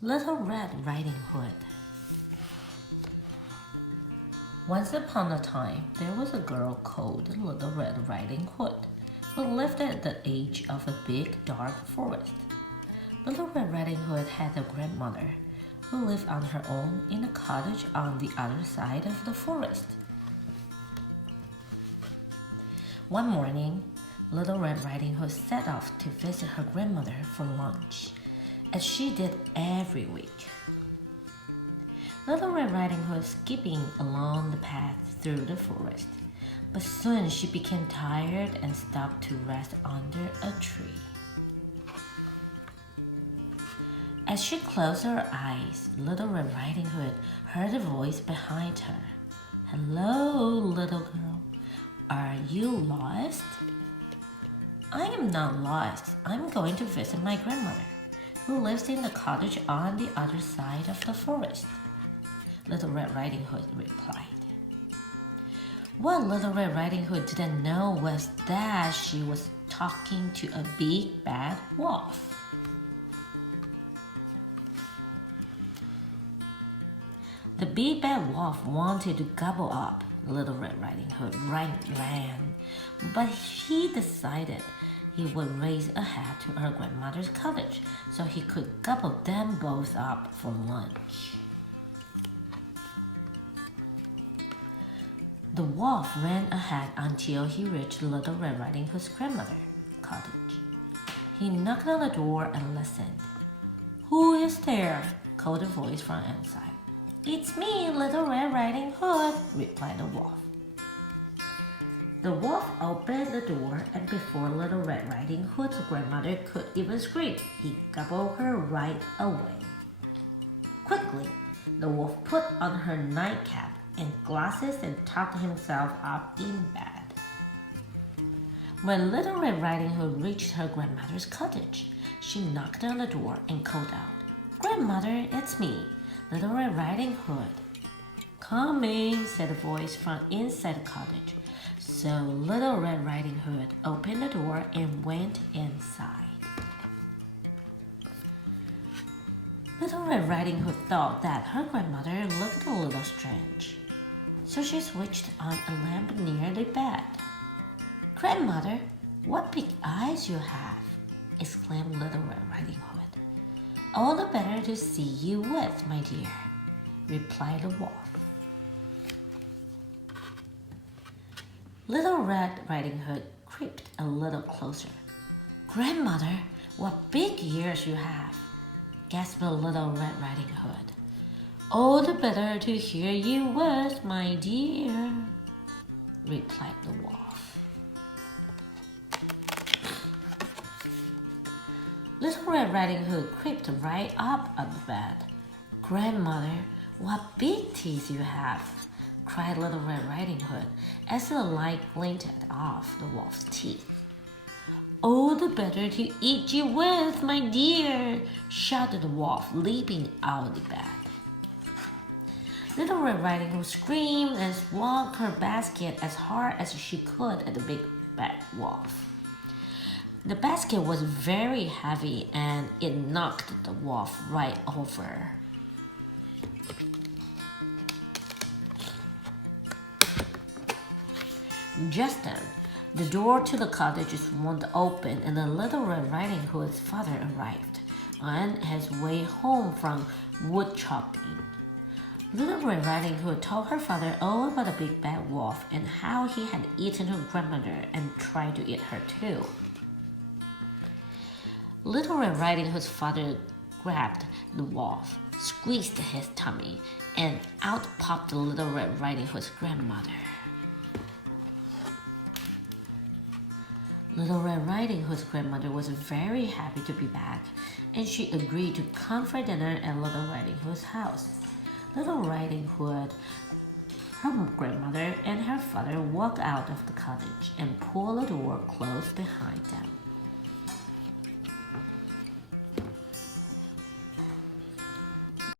Little Red Riding Hood. Once upon a time, there was a girl called Little Red Riding Hood who lived at the edge of a big, dark forest. Little Red Riding Hood had a grandmother who lived on her own in a cottage on the other side of the forest. One morning, Little Red Riding Hood set off to visit her grandmother for lunch, as she did every week. Little Red Riding Hood skipping along the path through the forest, but soon she became tired and stopped to rest under a tree. As she closed her eyes, Little Red Riding Hood heard a voice behind her. "Hello, little girl. Are you lost?" "I am not lost. I'm going to visit my grandmother, who lives in the cottage on the other side of the forest," Little Red Riding Hood replied. What Little Red Riding Hood didn't know was that she was talking to a big bad wolf. The big bad wolf wanted to gobble up Little Red Riding Hood ran, but he decided he would race ahead to her grandmother's cottage so he could gobble them both up for lunch. The wolf ran ahead until he reached Little Red Riding Hood's grandmother's cottage. He knocked on the door and listened. "Who is there?" called a voice from inside. "It's me, Little Red Riding Hood," replied the wolf. The wolf opened the door, and before Little Red Riding Hood's grandmother could even scream, he gobbled her right away. Quickly, the wolf put on her nightcap and glasses and tucked himself up in bed. When Little Red Riding Hood reached her grandmother's cottage, she knocked on the door and called out, "Grandmother, it's me, Little Red Riding Hood." "Coming," said a voice from inside the cottage. So Little Red Riding Hood opened the door and went inside. Little Red Riding Hood thought that her grandmother looked a little strange, so she switched on a lamp near the bed. "Grandmother, what big eyes you have!" exclaimed Little Red Riding Hood. "All the better to see you with, my dear," replied the wolf. Little Red Riding Hood crept a little closer. "Grandmother, what big ears you have!" gasped Little Red Riding Hood. "All the better to hear you with, my dear," replied the wolf. Little Red Riding Hood crept right up on the bed. "Grandmother, what big teeth you have!" cried Little Red Riding Hood as the light glinted off the wolf's teeth. "All the better to eat you with, my dear," shouted the wolf, leaping out of the bed. Little Red Riding Hood screamed and swung her basket as hard as she could at the big bad wolf. The basket was very heavy and it knocked the wolf right over. Just then, the door to the cottage swung open and the Little Red Riding Hood's father arrived on his way home from wood chopping. Little Red Riding Hood told her father all about the big bad wolf and how he had eaten her grandmother and tried to eat her too. Little Red Riding Hood's father grabbed the wolf, squeezed his tummy, and out popped Little Red Riding Hood's grandmother. Little Red Riding Hood's grandmother was very happy to be back, and she agreed to come for dinner at Little Riding Hood's house. Little Riding Hood, her grandmother, and her father walked out of the cottage and pulled the door closed behind them.